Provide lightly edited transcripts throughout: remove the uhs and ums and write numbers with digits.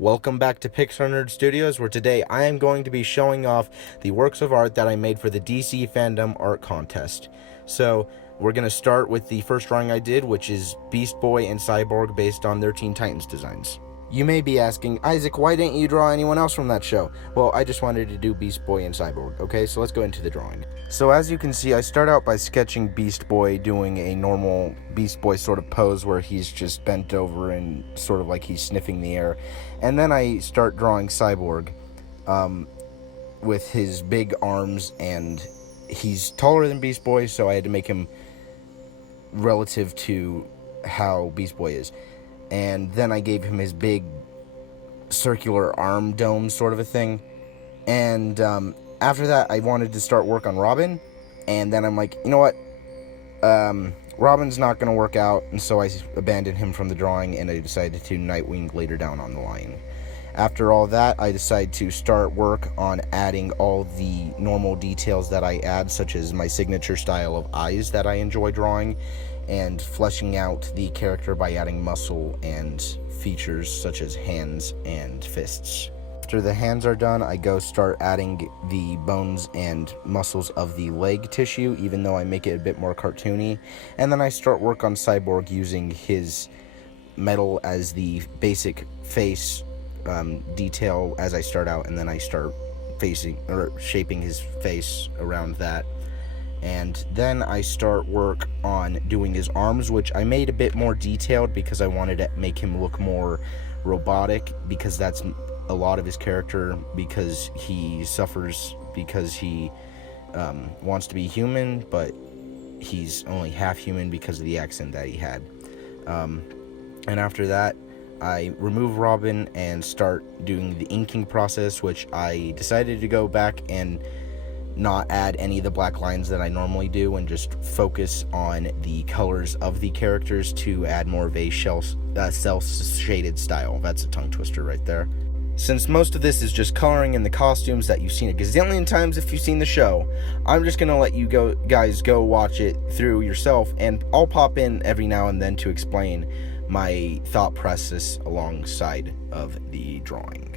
Welcome back to PixarNerd Studios, where today I am going to be showing off the works of art that I made for the DC Fandom Art Contest. So, we're going to start with the first drawing I did, which is Beast Boy and Cyborg based on their Teen Titans designs. You may be asking, Isaac, why didn't you draw anyone else from that show? Well, I just wanted to do Beast Boy and Cyborg, okay? So let's go into the drawing. So as you can see, I start out by sketching Beast Boy doing a normal Beast Boy sort of pose where he's just bent over and sort of like he's sniffing the air. And then I start drawing Cyborg with his big arms, and he's taller than Beast Boy, so I had to make him relative to how Beast Boy is. And then I gave him his big circular arm dome sort of a thing. And after that, I wanted to start work on Robin. And then I'm like, you know what? Robin's not going to work out. And so I abandoned him from the drawing, and I decided to Nightwing later down on the line. After all that, I decided to start work on adding all the normal details that I add, such as my signature style of eyes that I enjoy drawing, and fleshing out the character by adding muscle and features such as hands and fists. After the hands are done, I go start adding the bones and muscles of the leg tissue, even though I make it a bit more cartoony. And then I start work on Cyborg using his metal as the basic face detail as I start out, and then I start shaping his face around that. And then I start work on doing his arms, which I made a bit more detailed because I wanted to make him look more robotic, because that's a lot of his character, because he suffers because he wants to be human, but he's only half human because of the accent that he had. And after that, I remove Robin and start doing the inking process, which I decided to go back and not add any of the black lines that I normally do, and just focus on the colors of the characters to add more of a cel-shaded style. That's a tongue twister right there. Since most of this is just coloring in the costumes that you've seen a gazillion times if you've seen the show, I'm just gonna let you guys go watch it through yourself, and I'll pop in every now and then to explain my thought process alongside of the drawing.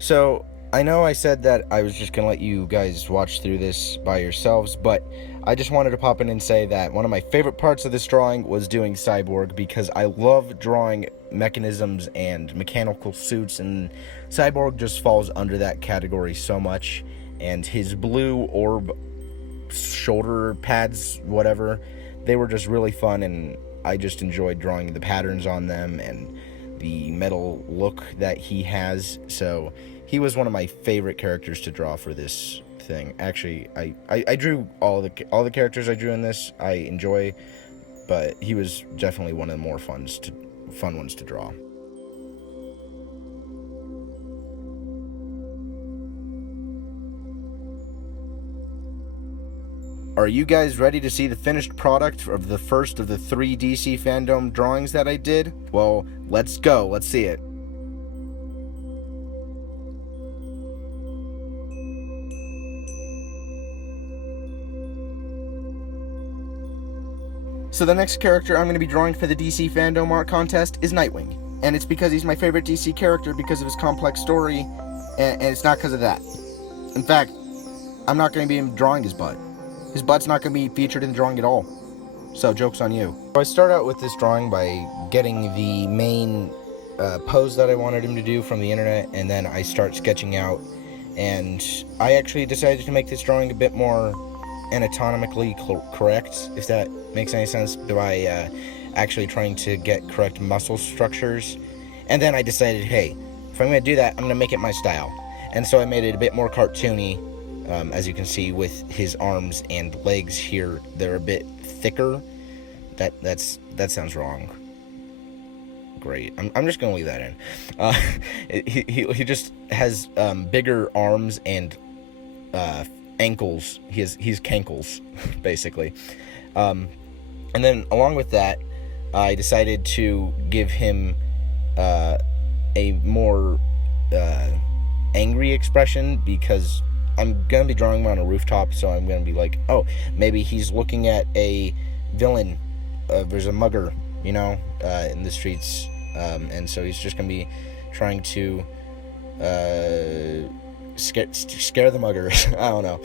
So, I know I said that I was just going to let you guys watch through this by yourselves, but I just wanted to pop in and say that one of my favorite parts of this drawing was doing Cyborg, because I love drawing mechanisms and mechanical suits, and Cyborg just falls under that category so much. And his blue orb shoulder pads, whatever, they were just really fun, and I just enjoyed drawing the patterns on them and the metal look that he has. So he was one of my favorite characters to draw for this thing. Actually, I drew all the characters I drew in this I enjoy, but he was definitely one of the more fun ones to draw. Are you guys ready to see the finished product of the first of the 3 DC Fandom drawings that I did? Well, let's go. Let's see it. So the next character I'm going to be drawing for the DC Fandom Art Contest is Nightwing. And it's because he's my favorite DC character because of his complex story, and it's not because of that. In fact, I'm not going to be drawing his butt. His butt's not going to be featured in the drawing at all. So, joke's on you. So I start out with this drawing by getting the main pose that I wanted him to do from the internet, and then I start sketching out. And I actually decided to make this drawing a bit more anatomically correct, if that makes any sense, by actually trying to get correct muscle structures. And then I decided, hey, if I'm going to do that, I'm going to make it my style. And so I made it a bit more cartoony. As you can see with his arms and legs here, they're a bit thicker. That sounds wrong. great. I'm just gonna leave that in. He just has bigger arms and ankles. He's cankles, basically. And then along with that, I decided to give him a more angry expression, because I'm gonna be drawing him on a rooftop, so I'm gonna be like, oh, maybe he's looking at a villain. There's a mugger, in the streets, and so he's just gonna be trying to scare the muggers. I don't know.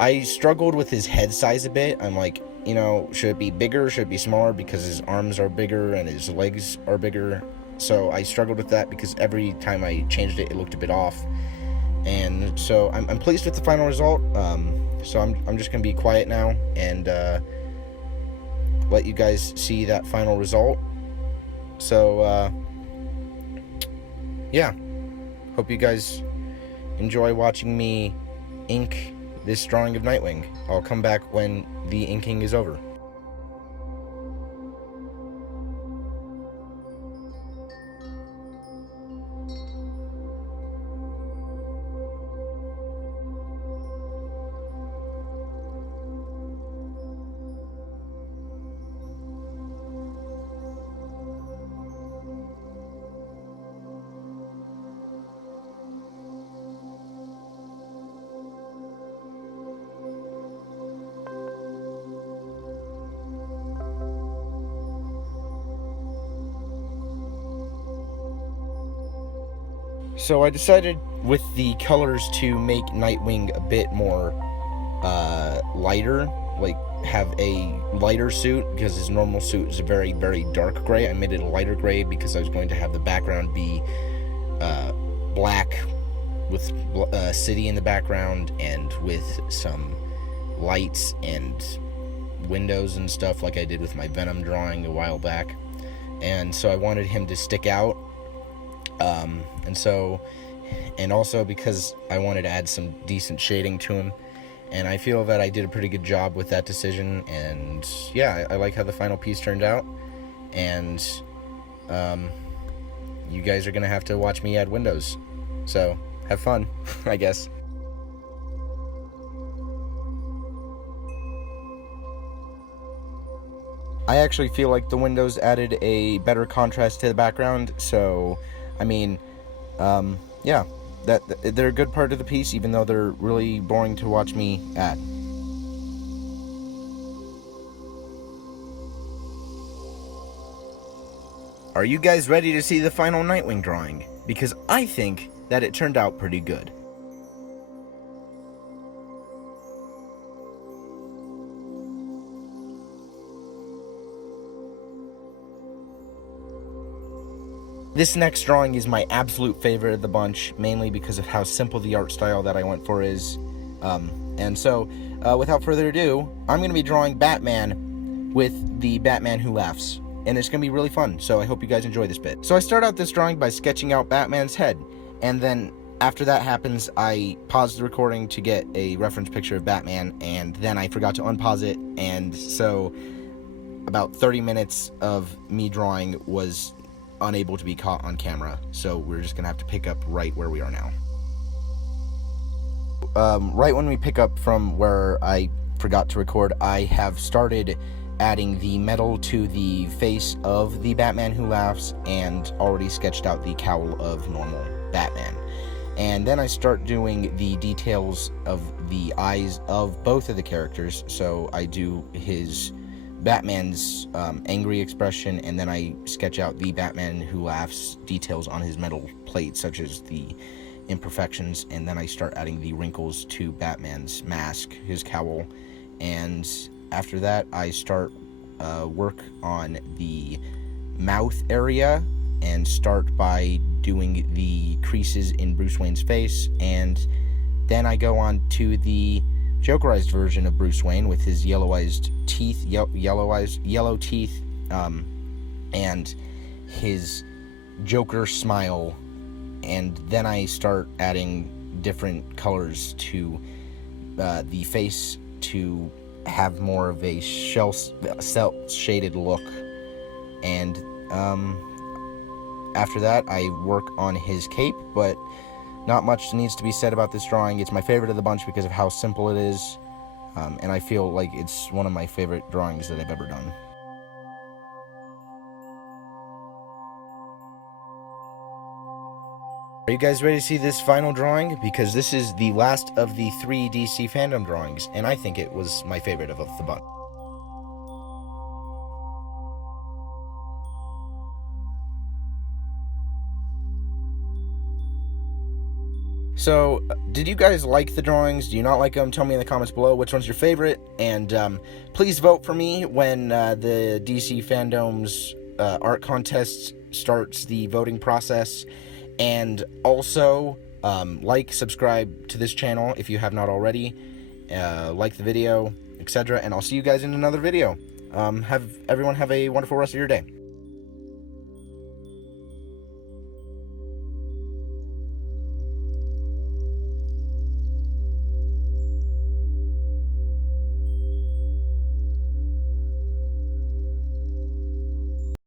I struggled with his head size a bit. I'm like, should it be bigger? Should it be smaller? Because his arms are bigger and his legs are bigger. So I struggled with that, because every time I changed it, it looked a bit off. And so I'm pleased with the final result. So I'm just gonna be quiet now and let you guys see that final result. So yeah, hope you guys enjoy watching me ink this drawing of Nightwing. I'll come back when the inking is over. So I decided with the colors to make Nightwing a bit more lighter, like have a lighter suit, because his normal suit is a very, very dark gray. I made it a lighter gray because I was going to have the background be black with a city in the background and with some lights and windows and stuff, like I did with my Venom drawing a while back. And so I wanted him to stick out. And also because I wanted to add some decent shading to him, and I feel that I did a pretty good job with that decision. And yeah, I like how the final piece turned out, and you guys are gonna have to watch me add windows, so have fun. I guess. I actually feel like the windows added a better contrast to the background, so I mean, yeah, that they're a good part of the piece, even though they're really boring to watch me add. Are you guys ready to see the final Nightwing drawing? Because I think that it turned out pretty good. This next drawing is my absolute favorite of the bunch, mainly because of how simple the art style that I went for is. And so, without further ado, I'm going to be drawing Batman with the Batman Who Laughs. And it's going to be really fun, so I hope you guys enjoy this bit. So I start out this drawing by sketching out Batman's head, and then after that happens, I pause the recording to get a reference picture of Batman, and then I forgot to unpause it, and so about 30 minutes of me drawing was unable to be caught on camera, so we're just gonna have to pick up right where we are now. Right when we pick up from where I forgot to record, I have started adding the metal to the face of the Batman Who Laughs and already sketched out the cowl of normal Batman. And then I start doing the details of the eyes of both of the characters, so I do his Batman's angry expression, and then I sketch out the Batman Who Laughs details on his metal plate, such as the imperfections, and then I start adding the wrinkles to Batman's mask, his cowl, and after that I start work on the mouth area and start by doing the creases in Bruce Wayne's face, and then I go on to the Jokerized version of Bruce Wayne with his yellow teeth, and his Joker smile, and then I start adding different colors to the face to have more of a cel-shaded look, And after that, I work on his cape, but not much needs to be said about this drawing. It's my favorite of the bunch because of how simple it is, and I feel like it's one of my favorite drawings that I've ever done. Are you guys ready to see this final drawing? Because this is the last of the 3 DC fandom drawings, and I think it was my favorite of the bunch. So, did you guys like the drawings? Do you not like them? Tell me in the comments below which one's your favorite. And please vote for me when the DC Fandome's art contest starts the voting process. And also, subscribe to this channel if you have not already. Like the video, etc. And I'll see you guys in another video. Everyone have a wonderful rest of your day.